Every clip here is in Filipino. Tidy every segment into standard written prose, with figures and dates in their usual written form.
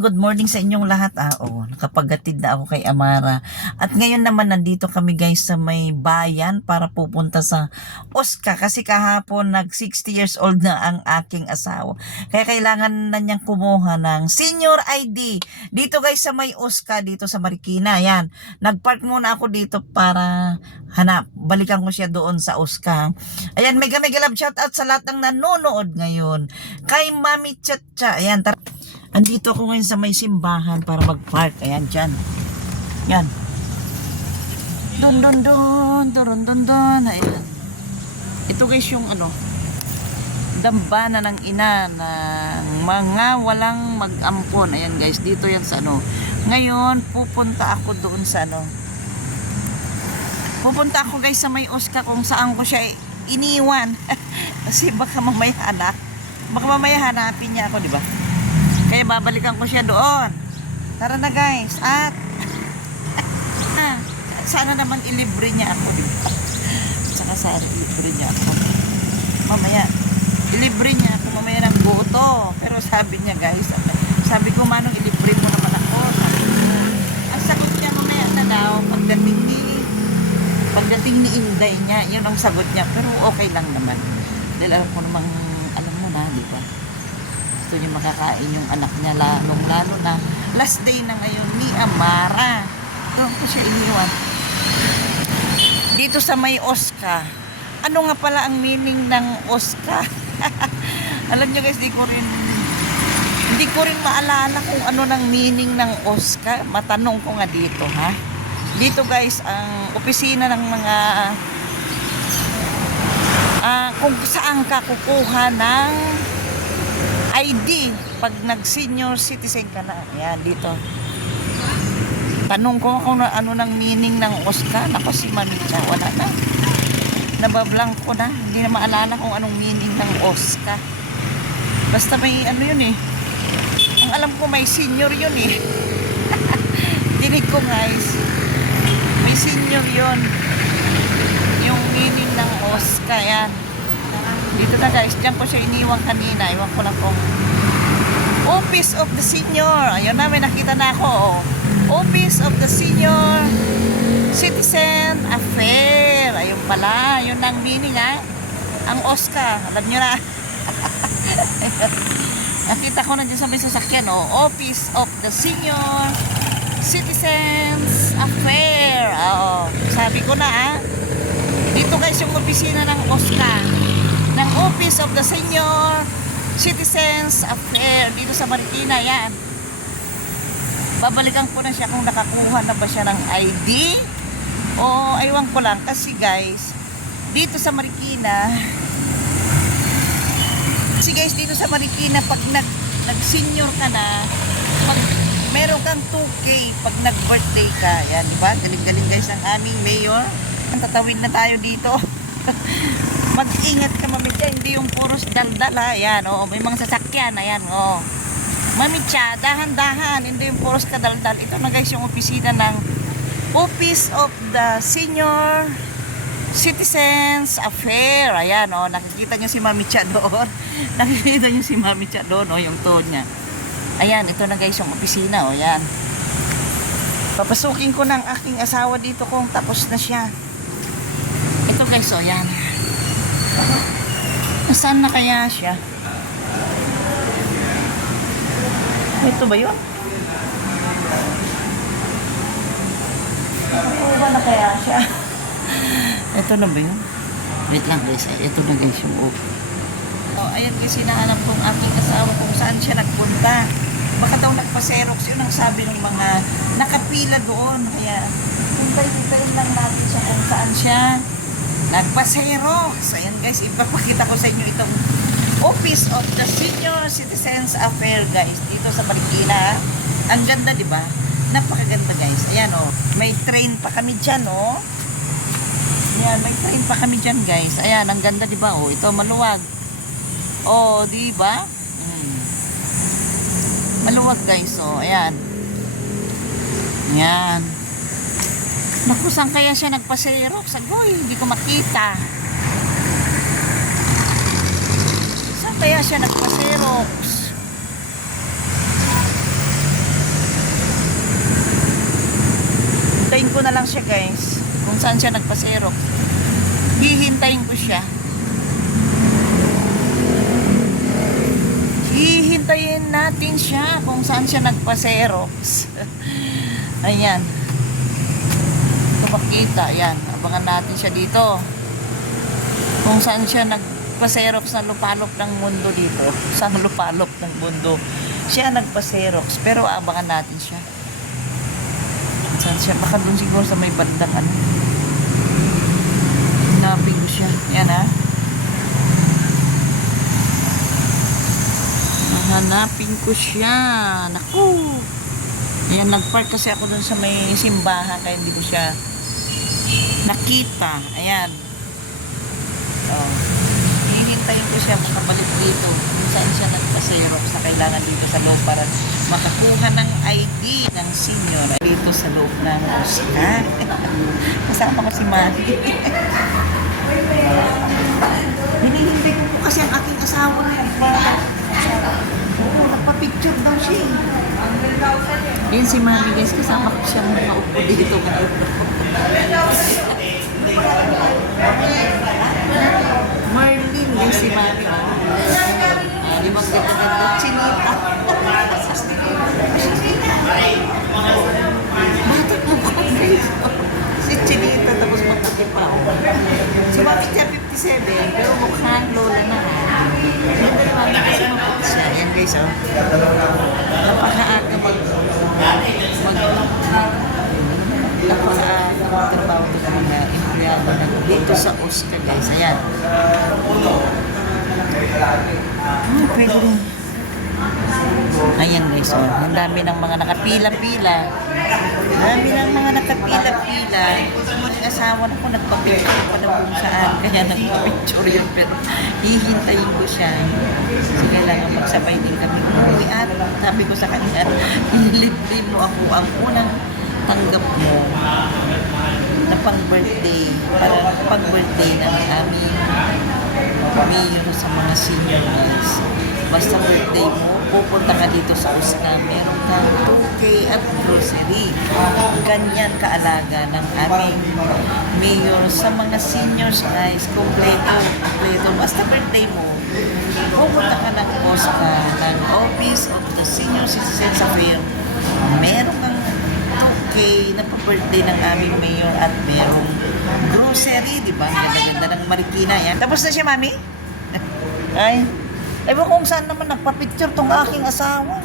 good morning sa inyong lahat. Nakapaghatid na ako kay Amara. At ngayon naman nandito kami guys sa may bayan para pupunta sa Oscar. Kasi kahapon nag 60 years old na ang aking asawa. Kaya kailangan na niyang kumuha ng senior ID. Dito guys sa may Oscar, dito sa Marikina. Yan. Nagpark muna ako dito para balikan ko siya doon sa Oscar. Ayan, mega love shoutout sa lahat ng nanonood ngayon. Kay Mami Chacha. Ayan, andito ako ngayon sa may simbahan para mag-park. Ayan, dyan. Yan. Dun. Ayan. Ito guys yung dambana ng ina ng mga walang mag-ampon. Ayan guys, dito yan sa Ngayon, pupunta ako doon sa Pupunta ako guys sa may Oscar kung saan ko siya iniwan. Kasi baka mamaya hanapin niya ako, di ba? Kaya babalikan ko siya doon. Tara na guys. At sana naman ilibre niya ako, di ba? Saka sana ilibre niya ako. Mamaya, ilibre niya ako mamaya ng buto. Pero sabi niya guys, sabi ko, manong ilibre mo naman ako. Sabi ko, ang sagot niya mamaya na daw, pagdating ni Inday niya, yun ang sagot niya. Pero okay lang naman. Dahil alam ko namang, alam mo na, di ba? Gusto niya makakain yung anak niya, lalo na last day na ngayon ni Amara. Doon ko siya iniwan. Dito sa may Oscar. Ano nga pala ang meaning ng Oscar? Alam niyo guys, hindi ko rin maalala kung ano ng meaning ng Oscar. Matanong ko nga dito, ha? Dito guys, ang opisina ng mga kung saan ka kukuha ng ID pag nag-senior citizen ka na. Ayan, dito. Tanong ko kung ano ng meaning ng Oscar. Ako si Mamita, wala na. Nabablank ko na. Hindi na maalala kung anong meaning ng Oscar. Basta may yun eh. Ang alam ko may senior yun eh. Dinig ko guys. May senior yun. Yung meaning ng Oscar. Yan. Dito na guys. Diyan ko siya iniwan kanina. Iwan ko lang kung Office of the Senior. Ayun na, may nakita na ako. Office of the Senior Citizen Affair. Ayun pala. Yun ang meaning ha. Ang Oscar. Alam nyo na. Nakita ko na dyan sa may sasakyan. Office of the Senior Citizens Affair. Sabi ko na dito guys yung opisina ng Oscar, ng Office of the Senior Citizens Affair dito sa Marikina. Yan. Babalikan ko na siya kung nakakuha na ba siya ng ID o aywan ko lang kasi guys dito sa Marikina pag nag-senior ka na, pag meron kang 2K pag nag-birthday ka. Yan, di ba? Galing-galing guys ang aming mayor. Tatawid na tayo dito. Mag-ingat ka, Mamitya. Hindi yung puros daldal ha. Yan, may mga sasakyan. Ayan, Mamitya, dahan-dahan. Hindi yung puros kadaldal. Ito na guys yung opisina ng Office of the Senior Citizens Affair. Ayan, nakikita nyo si Mamitya doon. Nakikita nyo si Mamitya doon, yung tone niya. Ayan, ito na guys yung opisina, yan. Papasukin ko ng aking asawa dito kung tapos na siya. Ito guys, yan. Nasaan na kaya siya? Ito ba yun? Nakuha na kaya siya? Ito na ba yun? Wait lang guys, ito na guys yung ayan guys, hinahanap kong aking asawa kung saan siya nagpunta. Baka daw nagpa-xerox, yun ang sabi ng mga nakapila doon. Kaya hintay-hintayin lang natin siya kung saan siya nagpa-xerox. Ayan guys, ipapakita ko sa inyo itong Office of the Senior Citizens Affair guys, dito sa Marikina. Ang ganda, di ba? Napakaganda guys. Ayan may train pa kami dyan Ayan, may train pa kami dyan guys. Ayan, ang ganda, di ba? Ito maluwag. Di ba? Maluwag guys, ayan. Ayan. Naku, saan kaya siya nagpa-xerox? Agoy, hindi ko makita. Saan kaya siya nagpa-xerox? Tanungin ko na lang siya guys, kung saan siya nagpa-Xerox. Hihintayin ko siya. Hihintayin natin siya kung saan siya nagpa-Xerox. Ayan. Kapakita, ayan. Abangan natin siya dito. Kung saan siya nagpa-Xerox na lupalop ng mundo dito. Sa lupalop ng mundo. Siya nagpa-Xerox. Pero abangan natin siya. Saan siya? Baka dun siguro sa may bandang ano. Hinapin ko siya. Ayan ha. Hanapin ko siya. Naku. Ayan, nagpark kasi ako dun sa may simbahan kaya hindi ko siya nakita. Ayan. Oh. Hihintayin ko siya makabalik dito. Kung saan siya nagpa-Xerox na kailangan dito sa loob para makakuha ng ID ng senior. Dito sa loob ng Oscar. Kasama ko si Mari. Hinihintay ko po kasi ang aking asawa na oo, nagpa-picture daw siya. Yan si Mami guys, kasama ko siya maupo dito ngayon. Marlene guys si Mami. Di ba ganda-ganda? Chinita. Batik mo ko guys. Si Chinita tapos magkatipaw. Si Mami siya 57 pero mukhang lola na. Mami kasi maputi siya. Yan guys oh. Napakaaga magtrabaho ko ng mga empleyado na dito sa Oscar guys. Ayan. Pwede rin. Ayan guys, oh. Ang dami ng mga nakapila-pila. Dami ng mga nakapila-pila. Yung asawa na ko, nagpapicture pa daw kung saan. Kaya nagpapicture yun. Pero hihintayin ko siya. Kasi kailangan magsabay din kami. Uwi at sabi ko sa kanya, ililibre mo ako ang unang tanggap mo na pang-birthday. Para pang-birthday ng aming mayor sa mga senior guys. Basta birthday mo, pupunta ka dito sa Oscar, meron kang 2K at grocery. Ganyan kaalaga ng aming mayor sa mga seniors guys. Kompleto. Basta birthday mo, pupunta ka ng Oscar, ng Office of the Senior Citizens Affairs. Meron kang 2K na pa-birthday ng aming mayor at merong grocery, di ba? Ganda-ganda ng Marikina yan. Tapos na siya, Mami? Ay. Ewan kung saan naman nagpa-picture tong aking asawa.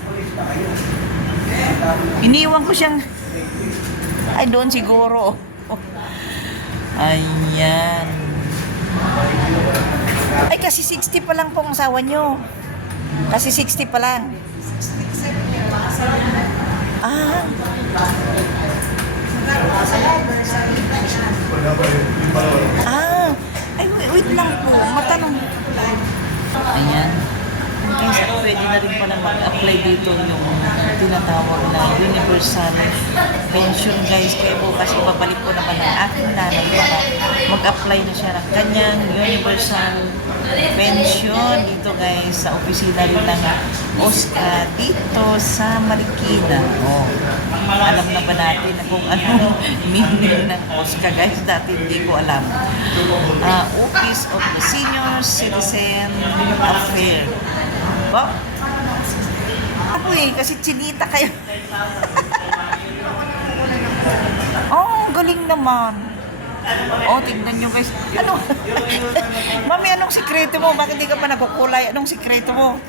Iniwan ko siyang... Ay, doon siguro. Ayan. Ay, kasi 60 pa lang po ang asawa nyo. Kasi 60 pa lang. Ah. Ah. Ay, wait lang po. Matanong. Ayan. Guys, pwede na rin pala mag-apply dito yung tinatawag na universal pension guys. Kaya po kasi babalik ko naman ang aking nanay para mag-apply na siya ng kanyang universal pension dito guys sa opisina rin ng Oscar dito sa Marikina. Oh. Alam na ba natin kung anong meaning ng Oscar guys? Dati hindi ko alam. Office of the Senior Citizen Affairs. Ba? Ako kasi chinita kayo. Oh, galing naman. Oh, tignan nyo guys. Ano? Mami, anong sikreto mo? Bakit di ka pa nagkukulay? Anong sikreto mo?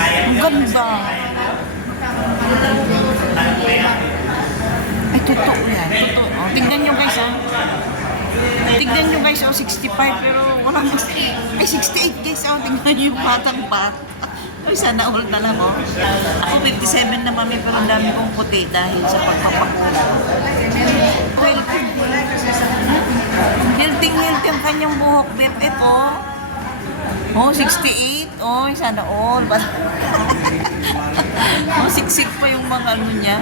Ang ganda. Ay, totoo yan. Totoo. Oh, tignan nyo guys, ha. Tignan nyo guys, 65 pero walang ay 68 guys, tignan nyo yung batang-bata. Ay, sana all na lang, oh. Ako 57 na Mami, pero ang dami kong puti dahil sa pagpapakula. Healthy ang kanyang buhok, BFF, oh. Oh, 68, oh, sana all. Oh, siksik pa yung mga ano niya.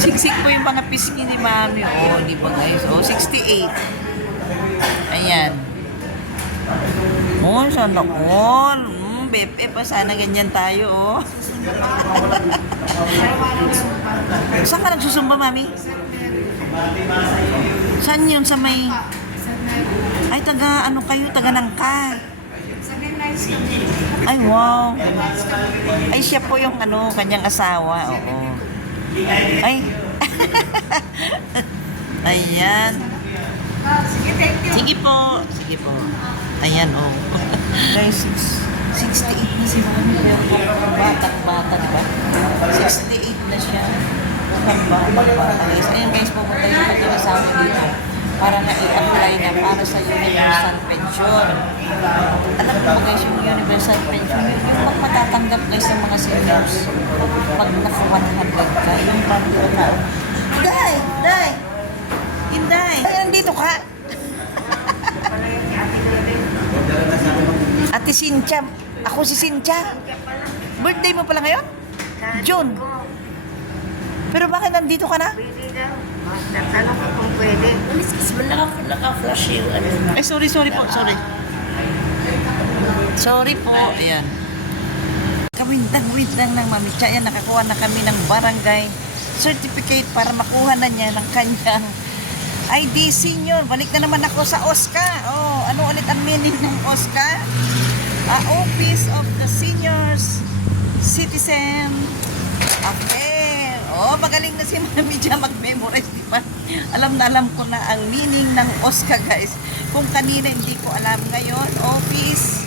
Siksik pa yung mga pisngi ni Mami, oh, di ba guys? Oh, 68. Ayan. Oh, sana all. BFF, sana ganyan tayo, oh. Saan ka nagsusumba, mami? Saan yun? Sa may... Ay, taga ano kayo? Taga Nangka. Ay, wow. Ay, siya po yung ano, kanyang asawa. Oo. Ay. Ayan. Sige po. Sige po. Ayan, oh. Guys, 68 na si mami. Batang-batang ba? 68 na siya. Batang-batang. Ayan guys, pumunta yung kanyang asawa dito para na-i-apply na para sa Universal Pension. Alam mo ba guys, yung Universal Pension, yung matatanggap guys sa mga seniors pag naka-100 ka, yung bundle na. Day! Day! Inday! Ay, nandito ka? Ate Cynthia. Ako si Cynthia. Birthday mo pala ngayon? June. Pero bakit nandito ka na? Pwede daw. Tatanong ko kung pwede. Naka-flash yung ano. Ay, sorry po. Sorry po. Ayan. Kawintang-wintang ng Mami Cha. Ayan, nakakuha na kami ng barangay certificate para makuha na niya ng kanyang ID senior. Balik na naman ako sa OSCA. Oh, ano ulit ang meaning ng OSCA? Office of the Seniors Citizen Affairs. Oh, magaling na si Mami Cha mag-memorize, di ba? Alam na alam ko na ang meaning ng OSCA, guys. Kung kanina hindi ko alam ngayon, Office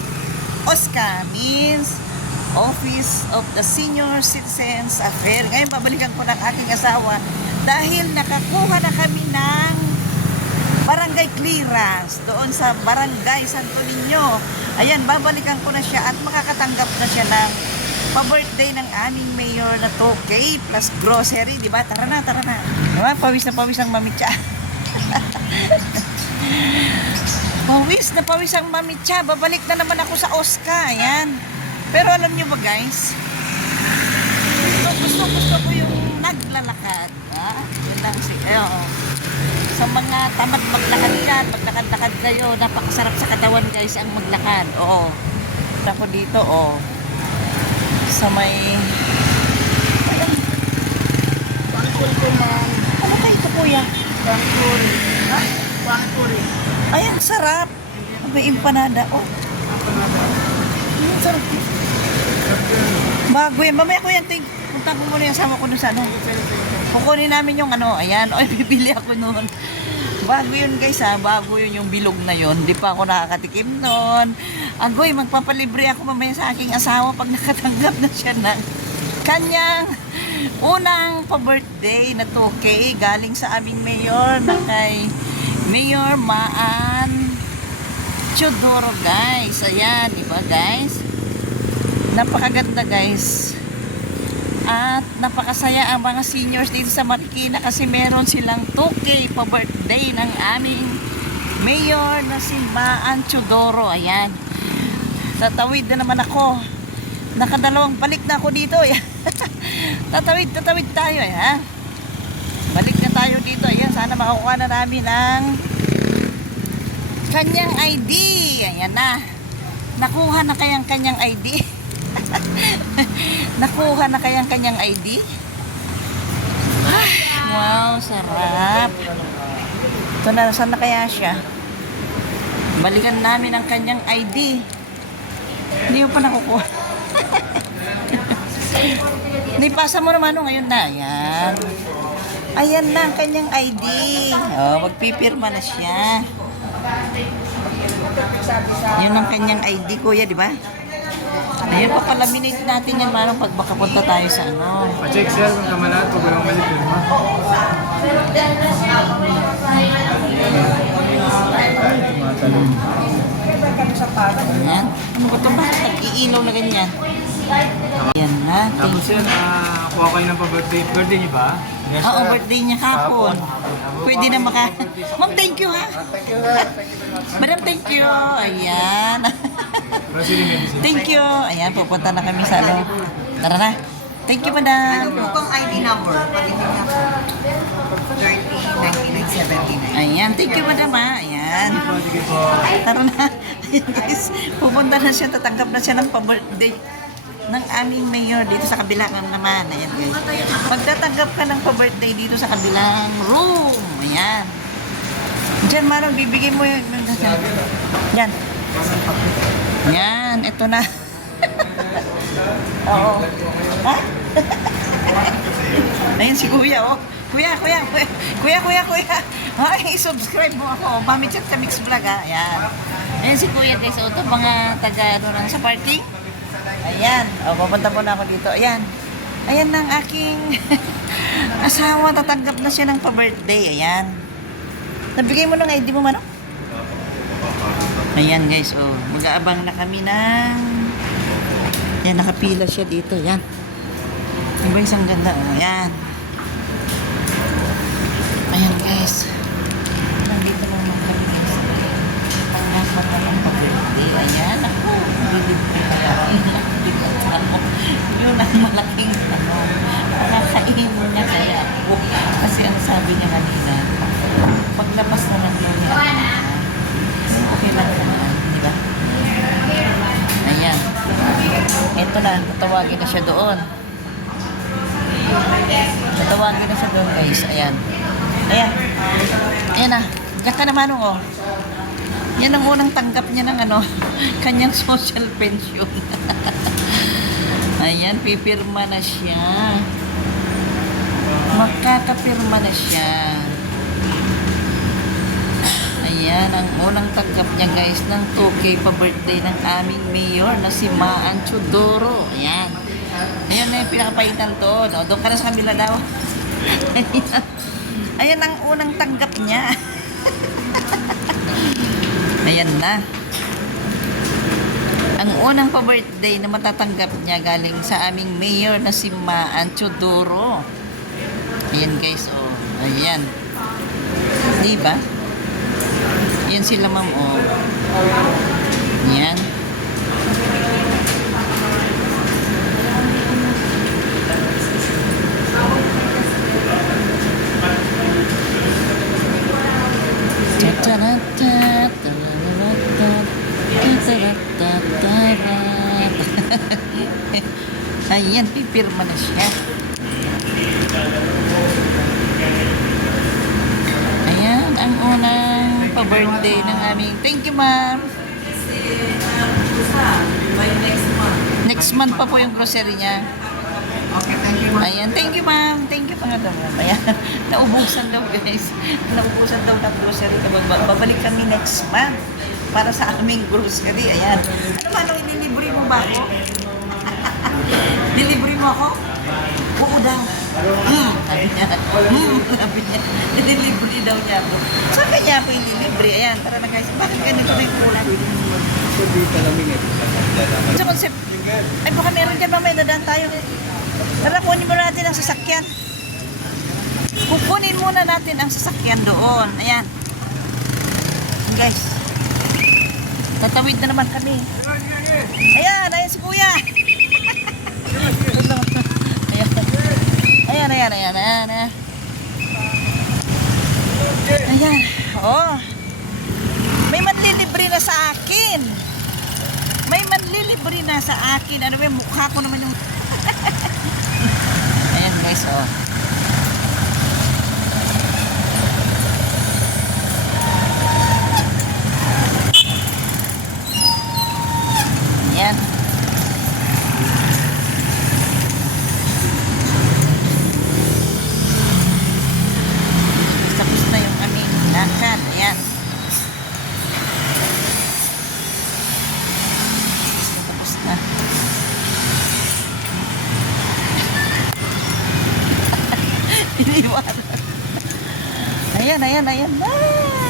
OSCA means Office of the Senior Citizens Affairs. Ngayon, babalikan ko ng aking asawa dahil nakakuha na kami ng barangay clearance doon sa barangay Santo Niño. Ayan, babalikan ko na siya at makakatanggap na siya ng pa-birthday ng aming mayor na 2K plus grocery, di ba? Tara na. Diba? Pawis na pawis ang Mami Cha. Pawis ang Mami Cha. Babalik na naman ako sa OSCA. Ayan. Pero alam nyo ba guys? Gusto ko yung naglalakad. Ha? Yun lang sa mga tamad maglakad yan, maglakad-lakad kayo, napakasarap sa katawan guys ang maglakad. Oo. Ako dito, sa may... Ano kayo ito, kuya? Bangkuri. Ha? Bangkuri. Ayan, sarap. May empanada. Oh. Sarap. Bago yan. Mamaya ko yan, punta ko muna yung sama ko dun sa ano. Kukunin namin yung ano, ayan. Oy, bibili ako noon. Bago yun guys ha, bago yun yung bilog na yun. Hindi pa ako nakakatikim noon. Agoy, magpapalibre ako mamaya sa aking asawa pag nakatanggap na siya ng kanyang unang pa-birthday na 2K galing sa aming mayor na kay Mayor Maan Chodoro guys. Ayan, diba guys? Napakaganda guys. At napakasaya ang mga seniors dito sa Marikina kasi meron silang 2K pa-birthday ng aming mayor na si Maan Chodoro. Ayan. Tatawid na naman ako. Nakadalawang balik na ako dito. Tatawid tayo. Ayan. Balik na tayo dito. Ayan. Sana makakuha na namin ng kanyang ID. Ayan na. Nakuha na kayang kanyang ID. Nakuha na kayang kanyang ID? Wow, sarap. Ito na, saan na kaya siya? Balikan namin ang kanyang ID. Hindi mo pa nakukuha. Nipasa mo naman ngayon na. Ayan. Ayan na ang kanyang ID. Oh, magpipirma na siya. Yun ang kanyang ID, kuya, di ba? Ayun, papalaminate natin yan marang pag bakapunta tayo sa ano. Pa-check sir kung kamalaan pag walang mali pirma. Tumatalon. Ayan. Ano ba ito? Bakit nag-iilaw na ganyan? Ayan na. Tapos sir, kuha kayo ng pa-birthday. Birthday niyo ba? Oo, birthday niya kapon. Pwede na maka... Ma'am, thank you ha. Madam, thank you. Ayan. Thank you. Ayan, pupunta na kami sa ano. Tara na. Thank you, madam. Ano po ang ID number? Palitin niya po. 30-99-79. Ayan, thank you, madam ha. Ayan. Sige po. Tara na. Ayan, guys. Pupunta na siya, tatanggap na siya ng pa-birthday. ng aming mayor dito sa kabilang naman. Ayan guys. Magtatanggap ka ng pa-birthday dito sa kabilang room. Ayan. Diyan, Marong, bibigay mo yung... Yan. Yan, ito na. Oo. Ha? Ayun si Kuya, oh. Kuya. Ay, subscribe mo ako. Mami Chat sa Mix Vlog, ha. Ayan. Ayan si Kuya, guys. O, ito, mga taga, sa parking. Ayan. O, pupunta muna ako dito. Ayan. Ayan ang aking asawa. Tatanggap na siya ng pa-birthday. Ayan. Nabigay mo ng ID mo, Mano? Ayan, guys. O, mag-aabang na kami ng... Ayan, nakapila siya dito. Ayan. Diba isang ganda? O, ayan. Ayan, guys. Nandito naman kami, guys. Pangasan na ng pa-birthday. Ayan, ako. Nilibig na lang. Yun ang malaking tanong. Nakakainin mo niya kaya ako. Kasi ang sabi niya kanina, paglabas na lang yun niya. Okay lang naman, di ba? Ayan. Ito na, tatawagin na siya doon. Tatawagin na siya doon, guys. Ayan. Ayan. Ayan na. Diyan ka naman, oh. Yan ang unang tanggap niya ng ano, kanyang social pension. Ayan, pipirma na siya. Magkakapirma na siya. Ayan, ang unang tanggap niya, guys, ng 2K pa-birthday ng aming mayor na si Maan Chodoro. Ayan. Ayan na yung pinakapaitan doon. O, doon ka na sa kabila daw. Ayan ang unang tanggap niya. Ayan na. Ang unang pa-birthday na matatanggap niya galing sa aming mayor na si Maan Chodoro. Ayan, guys, oh. Ayan. Diba? Ayan sila, ma'am, oh. Ayan. Ayan, pipirma na siya. Ayan, ang unang pa-birthday ng aming... Thank you, ma'am. Next month pa po yung grocery niya. Okay, thank you, ma'am. Ayan, thank you, ma'am. Thank you pa nga daw, ma'am. Ayan, naubusan daw, guys. Naubusan daw ng grocery. Babalik kami next month para sa aming grocery. Ayan. Ano ba, ano, inilibre mo ba ako? Nilibre mo ako? Oo daw. Sabi niya. Sabi niya. Nililibre daw niya ako. Saan kanya ako inilibre? Ayan, tara na, guys. Bakit ganito na yung kulang? Sa concept. Ay, baka meron dyan mamaya. Dadaan tayo. Tara, kunin muna natin ang sasakyan. Kukunin muna natin ang sasakyan doon. Ayan. Guys. Tatawid na naman kami. Ayan, ayan si Kuya. Ayan. Ayan. Oh. May manlilibre na sa akin. Ano ba, mukha ko naman yung... Ayan, guys, oh. Ayan. Tapos na yung aming lakad. Ayan. Tapos na. Iniwanan. Ayan.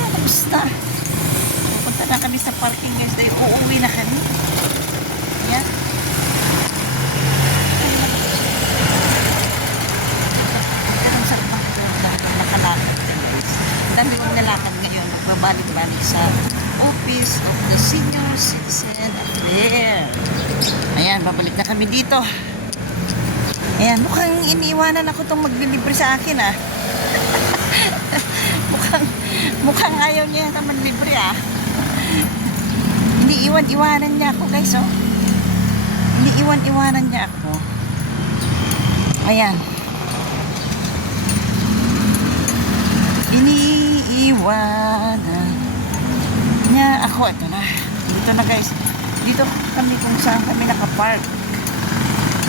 Tapos na. Punta na kami sa parking, guys. Dahil uuwi na kami. Ayan. Ganun sa nakalakad. Dami kong nalakad ngayon. Magbabalik-balik sa Office of the Senior Citizen Affairs. Ayan, babalik na kami dito. Ayan, mukhang iniiwanan ako itong maglilibre sa akin, ah. mukhang ayaw niya naman libre, ah. Iniiwan-iwanan niya ako, guys, oh. Iniiwan-iwanan niya ako. Ayan. Iniiwanan niya ako. Ito na. Dito na guys. Dito kami kung saan kami nakapark.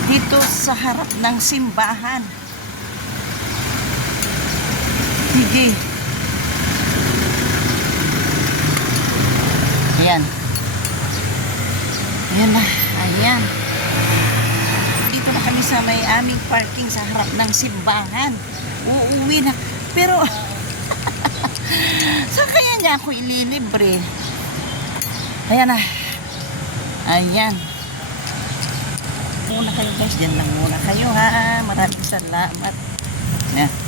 Dito sa harap ng simbahan. Sige. Ayan. Ayan na. Ayan. Dito na kami sa may aming parking sa harap ng simbahan. Uuwi na. Pero, saan kaya niya ako ililibre? Ayan na. Ayan. Muna kayo guys. Diyan lang muna kayo ha. Maraming salamat. Ayan.